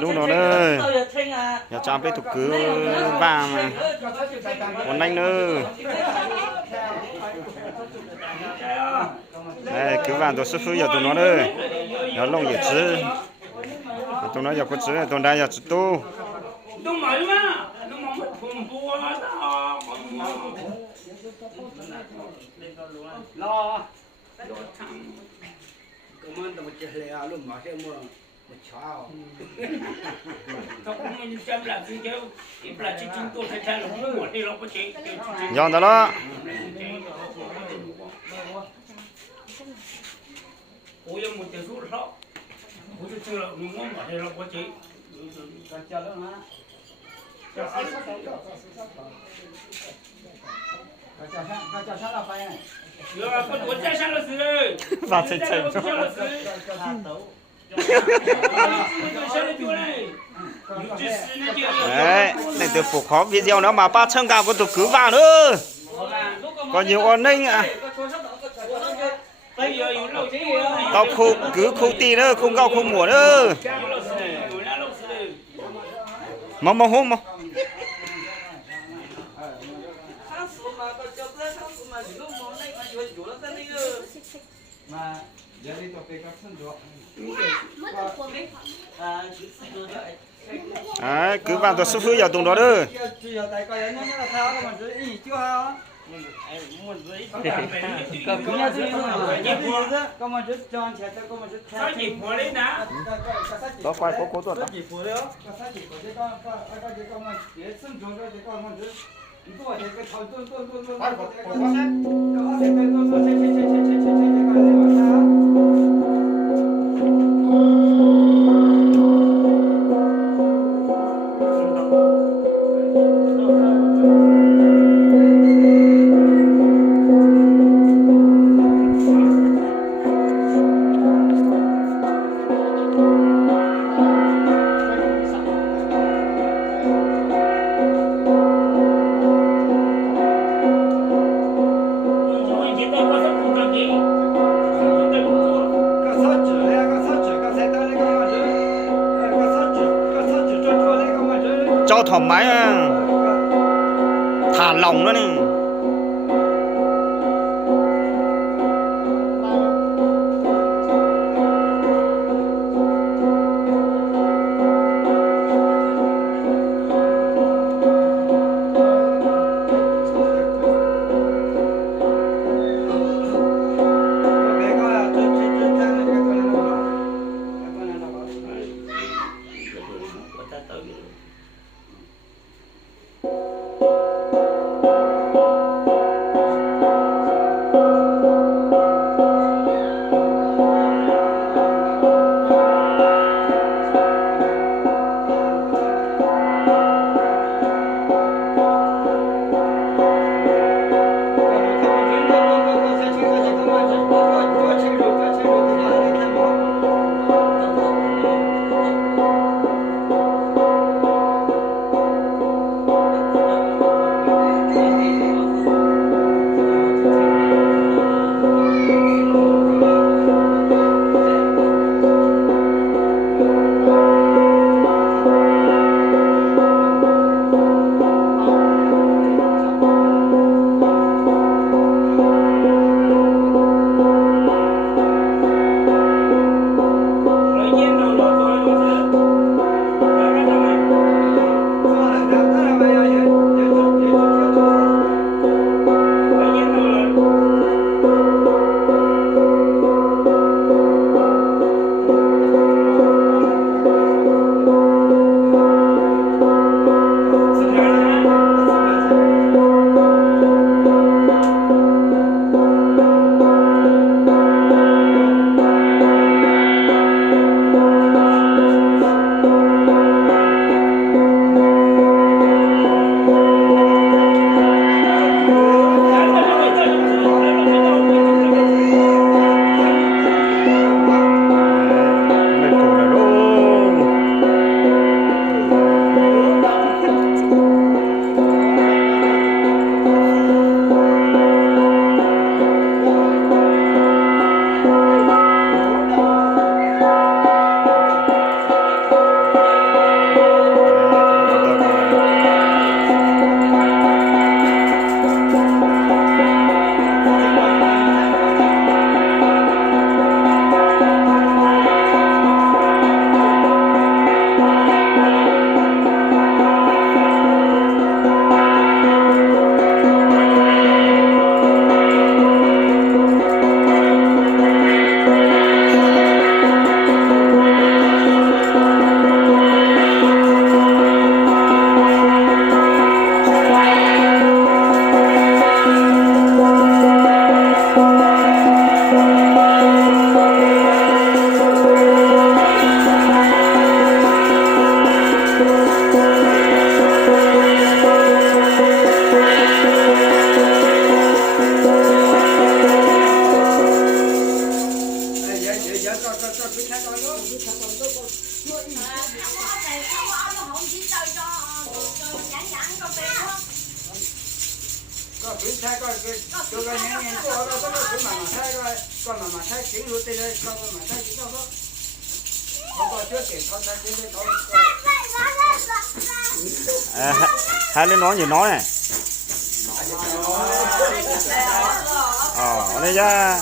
đúng rồi đấy. Nhà chạm bê tục cứ vàng này. Còn anh nữa. Đây, cứ vàng tôi sư phụ giờ tụi nó đây. Nó lông gì chứ. Tụi nó giờ có chứ, tụi đây giờ chứ tu. Lo. Công an tao chơi lẹ luôn mà xem mua một cháo. Tao cũng mình xem là gì chứ, ít là chỉ chúng tôi sẽ là không một đi đâu có chế. Dọn đó đó. Ôi em một tiếng rút đó, ôi chú chưa là đúng không ở đây đâu có chế. Còn chờ nữa hả? Chờ sát là phải này. Được rồi, con tuấn chạy sang là gì đây? Và chạy chạy. Đấy, này từ phục khó video nó mà 300 cao có tụi cứ vào nữa. Có nhiều con ninh à. Tao khu cứ khu tì nữa, không cao không mùa nữa. Mong hôm mà. Mà giờ đi tập về các sân ruộng. Đấy, cứ vào tôi sư phụ giờ tụi đó nữa. Đó quay cố tuột đó. Cho thoải mái thả lỏng nữa nè. có cứ thay coi cái tôi coi nhẹ nhàng tôi có cứ mà thay coi con mà thay chính luôn tên đây con mà thay chính đâu đó không có chưa kể con thay chính đây con hai đứa nói gì nói này đây ra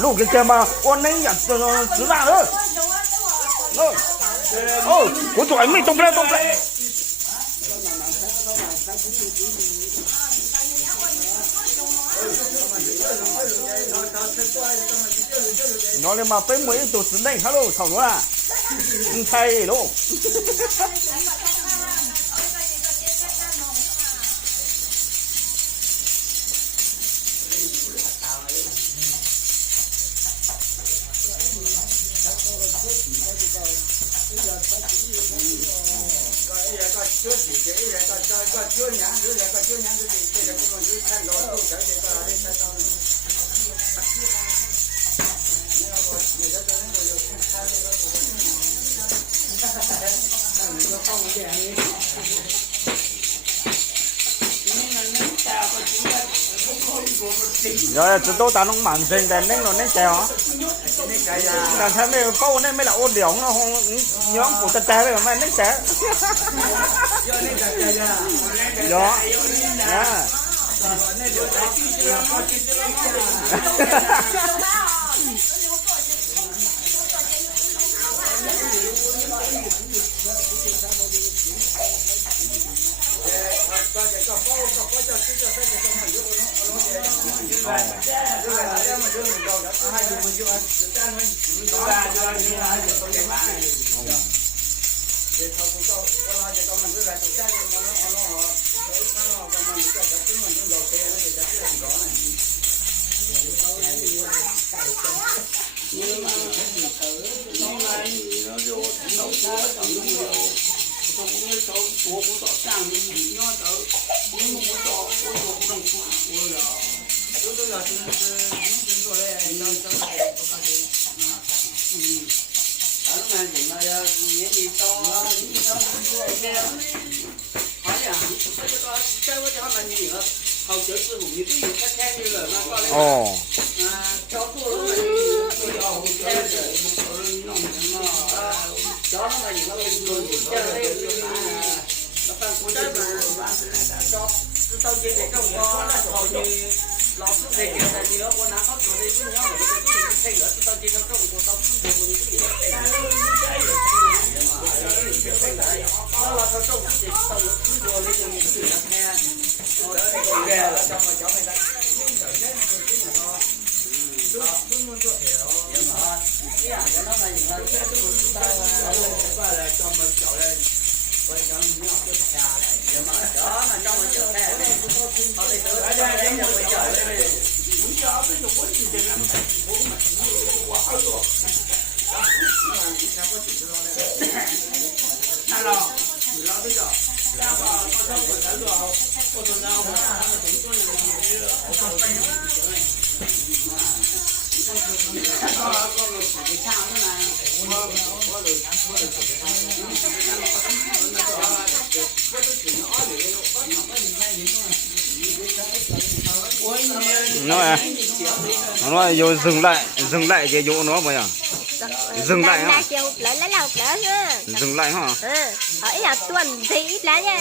lúc cái kia mà con ấy nhặt thứ ra nữa của tụi mình tung lên nó lên mà tới mấy tổ sứ này hello thằng nó à thay luôn rồi chúng tôi ta nó mặn xinh đèn nên nó nên chèo đàn thấy mấy câu nên mấy là ôn điệu nó không nhóm của ta tè đấy mà nên chè đó nó vô dừng lại cái vụ nó bây giờ dừng lại hả dừng lại hả ở nhà tuần thì ít lá nha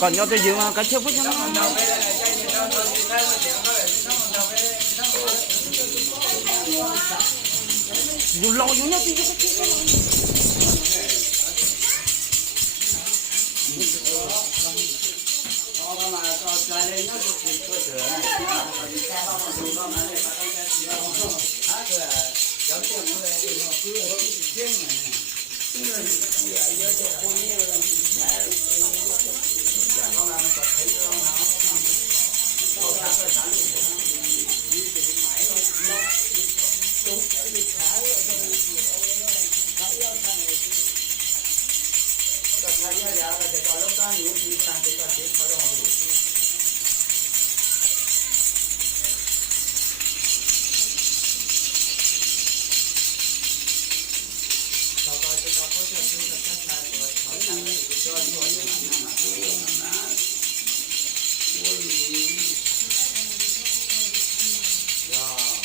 còn nhau tôi dừng mà cái chưa phút cho nó dù lâu dù nhau tôi